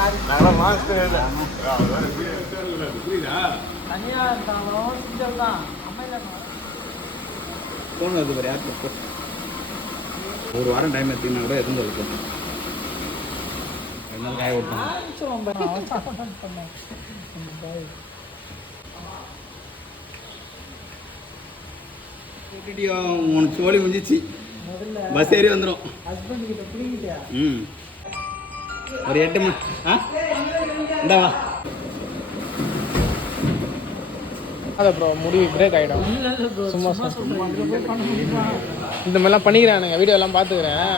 நாங்களாம் மாஸ்டர் இல்லை. தனியாக இருந்தாலும் சிஞ்சல் தான் அமைதியாக ஃபோன் வருது பாரு, யாருக்கு போ. ஒரு வாரம் டைம் எடுத்தீங்கன்னா கூட எதுவும் இருக்கும். ரெண்டு நாள் காய விட்டோம். பண்ணேன். உனக்கு சோழி முடிஞ்சிச்சு. பஸ் ஏறி வந்துடும். ஹஸ்பண்ட் கிட்ட பிடிக்கிட்டியா? ம், ஒரு 8 மணி. இந்தாவா அதை ப்ரோ முடிவு பிரேக் ஆகிடும். சும்மா இந்த மாதிரிலாம் பண்ணிக்கிறானுங்க. வீடியோ எல்லாம் பார்த்துக்கிறேன்.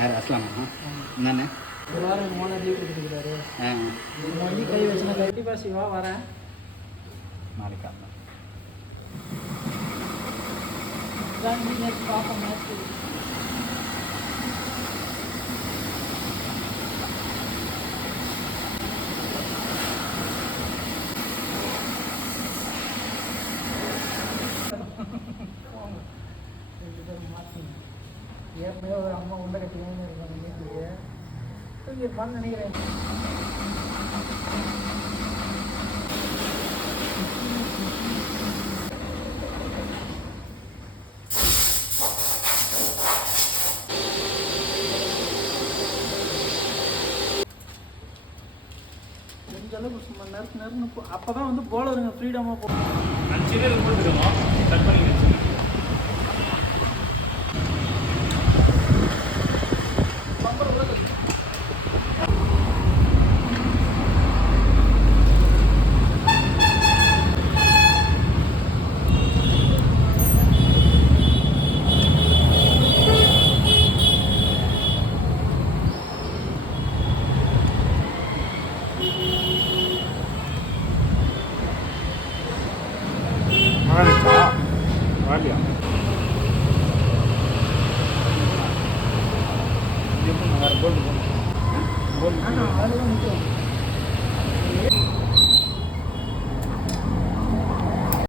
யார் அஸ்லாமா? என்னண்ணே? ஒரு வாரம் ஓனர் லீவ் கொடுத்துருக்காரு. வண்டி கை வச்சுனா கண்டிப்பாக சிவா வரேன். நாளைக்கு காலைல. நேற்று பார்ப்போம் மேட்ச். ஏற்கனவே ஒரு அம்மா உள்ள கட்டிக்கணும்னு இருக்காங்க வீட்டுக்கு. தூங்கிருப்பான்னு நினைக்கிறேன். முடிஞ்ச அளவுக்கு சும்மா நேரத்துக்கு அப்போ தான் வந்து போலருங்க ஃப்ரீடமாக போகும். வரலையா? ஆனால் அதில் நிற்கும்.